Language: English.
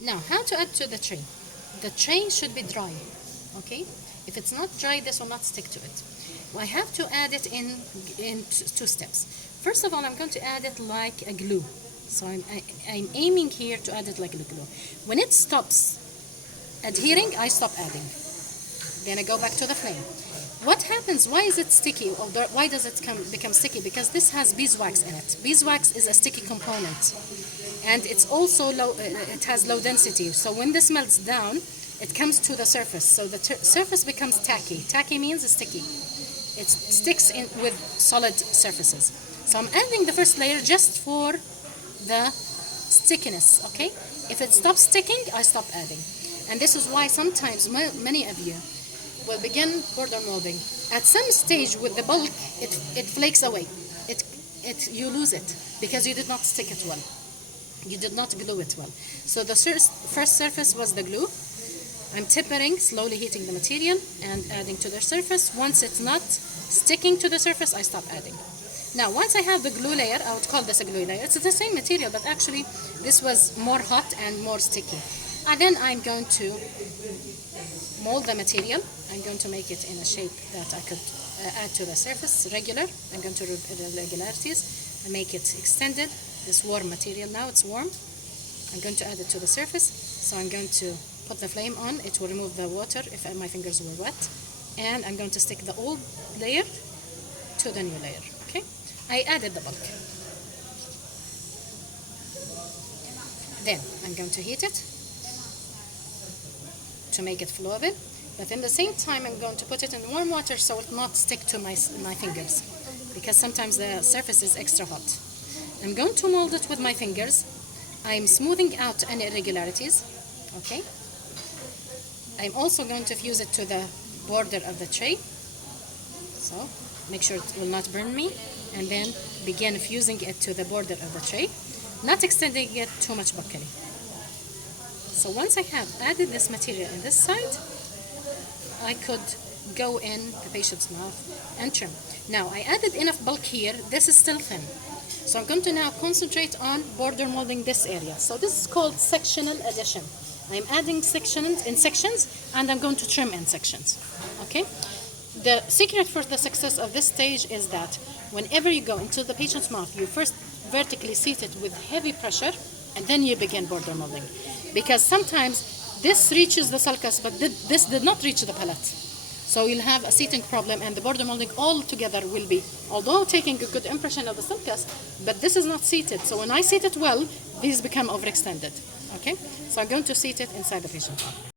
Now, how to add to the tray? The tray should be dry, okay? If it's not dry, this will not stick to it. I have to add it in two steps. First of all, I'm going to add it like a glue. So I'm aiming here to add it like a glue. When it stops adhering, I stop adding. Then I go back to the flame. What happens? Why is it sticky? Or why does it become sticky? Because this has beeswax in it. Beeswax is a sticky component, and it's also it has low density. So when this melts down, it comes to the surface. So the surface becomes tacky. Tacky means sticky. It sticks in with solid surfaces. So I'm adding the first layer just for the stickiness. Okay. If it stops sticking, I stop adding. And this is why sometimes many of you will begin border molding. At some stage with the bulk, it flakes away. You lose it because you did not stick it well. You did not glue it well. So the first surface was the glue. I'm tempering, slowly heating the material and adding to the surface. Once it's not sticking to the surface, I stop adding. Now, once I have the glue layer, I would call this a glue layer. It's the same material, but actually this was more hot and more sticky. And then I'm going to mold the material. I'm going to make it in a shape that I could add to the surface, regular. I'm going to irregularities and make it extended. This warm material now, it's warm. I'm going to add it to the surface. So I'm going to put the flame on. It will remove the water if my fingers were wet. And I'm going to stick the old layer to the new layer, okay? I added the bulk. Then I'm going to heat it to make it flowable, but in the same time I'm going to put it in warm water so it will not stick to my fingers, because sometimes the surface is extra hot. I'm going to mold it with my fingers. I'm smoothing out any irregularities, okay? I'm also going to fuse it to the border of the tray, so make sure it will not burn me, and then begin fusing it to the border of the tray, not extending it too much buckily. So once I have added this material in this side, I could go in the patient's mouth and trim. Now I added enough bulk here. This is still thin. So I'm going to now concentrate on border molding this area. So this is called sectional addition. I'm adding sections in sections, and I'm going to trim in sections. Okay? The secret for the success of this stage is that whenever you go into the patient's mouth, you first vertically seat it with heavy pressure, and then you begin border molding. Because sometimes this reaches the sulcus, but this did not reach the palate. So you'll have a seating problem, and the border molding all together will be, although taking a good impression of the sulcus, but this is not seated. So when I seat it well, these become overextended. Okay? So I'm going to seat it inside the patient's mouth.